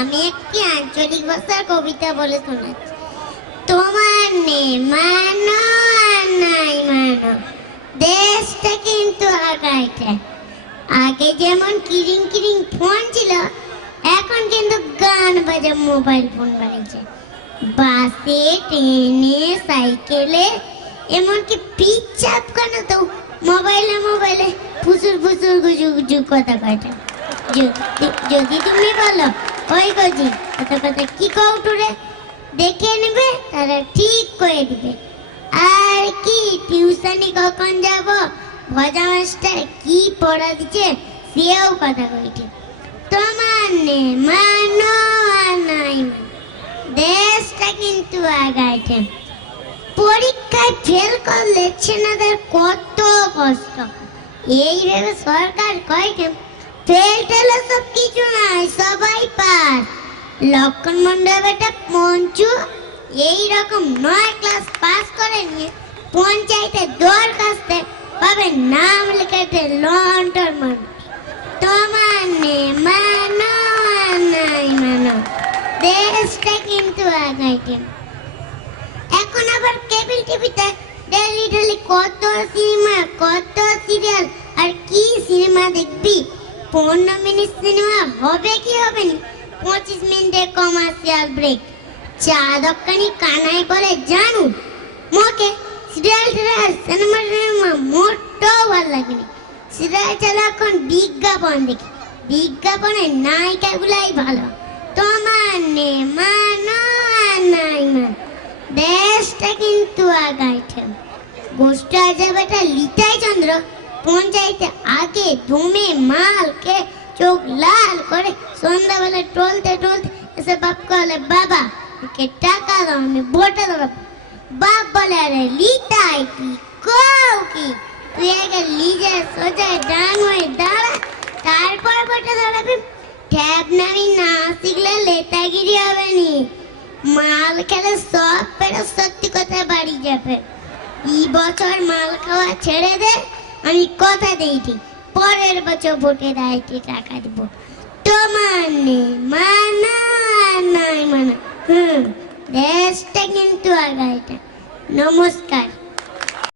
আমি একটি আঞ্চলিক ভাষার কবিতা বলে শোনাচ্ছি। তোমার নেই মানো আর নাই মানো, দেশটা কিন্তু আগাইছে। আগে যেমন কিরিং কিরিং ফোন ছিল, এখন কিন্তু গান বাজা মোবাইল ফোন বাড়িয়েছে। বাসে, ট্রেনে, সাইকেলে, এমনকি পিচ্ছাপ কেন তো মোবাইলে মোবাইলে ফুসুর ফুসুর গুজু গুজু কথা কয়টা। যদি তুমি বলো ওই গজি কথা কথা কি কৌটুরে দেখে নেবে, তারা ঠিক করে দিবে। আর কি টিউশনি কখন যাব, ভজা মাস্টার কি পড়া দিচ্ছে সেও কথা কইছে। তোমার নে মানো আর নাই মানো, দেশটা কিন্তু আগাইছে। পরীক্ষায় ফেল করলে ছেলেদের কত কষ্ট, এইভাবে সরকার কয় কেন ফেল টেলে সব কিছু নাই, সবাই পাস। লক্ষণ মন্ডল বেটা পঞ্চু এইরকম 9 ক্লাস পাস করে নিয়ে পঞ্চায়েতে দরখাস্তে পাবে নাম লেখাতে লন্ডন মানুষ। তোমার নে মানো আর নাই মানো, দেশটা কিন্তু আগাইছে। এখন আবার কেবল টিভিতে ডেলি ডেলি কত সিনেমা, কত সিরিয়াল, আর কি সিনেমা দেখবি। 15 মিনিট সিনেমা হবে কি হবে না, 25 মিনিটে কমার্শিয়াল ব্রেক। চা দোকানি কানাই বলে জানু মোকে সিরিয়াল সিনেমা মোটেও ভালো লাগেনি। সিরিয়াল চালা এখন বিজ্ঞাপন দেখি, বিজ্ঞাপনের নায়িকাগুলাই ভালো। তোমার নে মানো আর নাই মানো, দেশটা কিন্তু আগাইছে। গোষ্ঠী আজাবেটা লিটাই চন্দ্র পঞ্চায়েতে আগে ধুমে মালকে চোখ লাল করে সন্ধ্যাবেলা টলতে টলতে এসে বাপ বলে বাবা কে টাকা দাও আমি ভোটে দেবো। বাপ বলে আরে লিটাই কি কও কি, তুই আগে লিজে সোজায় ডান হয়ে দাঁড়া, তারপর ভোটে দাঁড়াবি। ট্যাব নামি না শিখলে লেটাগিরি হবে নি, মাল খেলে সব পেরে সত্যি কথা বাড়ি যাবে। এই বছর মাল খাওয়া ছেড়ে দে, আমি কথা দিয়েছি পরের বছর ভোটে দাঁড়িয়ে টাকা দিব। তোমার নেই মানা নাই মানা, দেশটা কিন্তু আগাইটা। নমস্কার।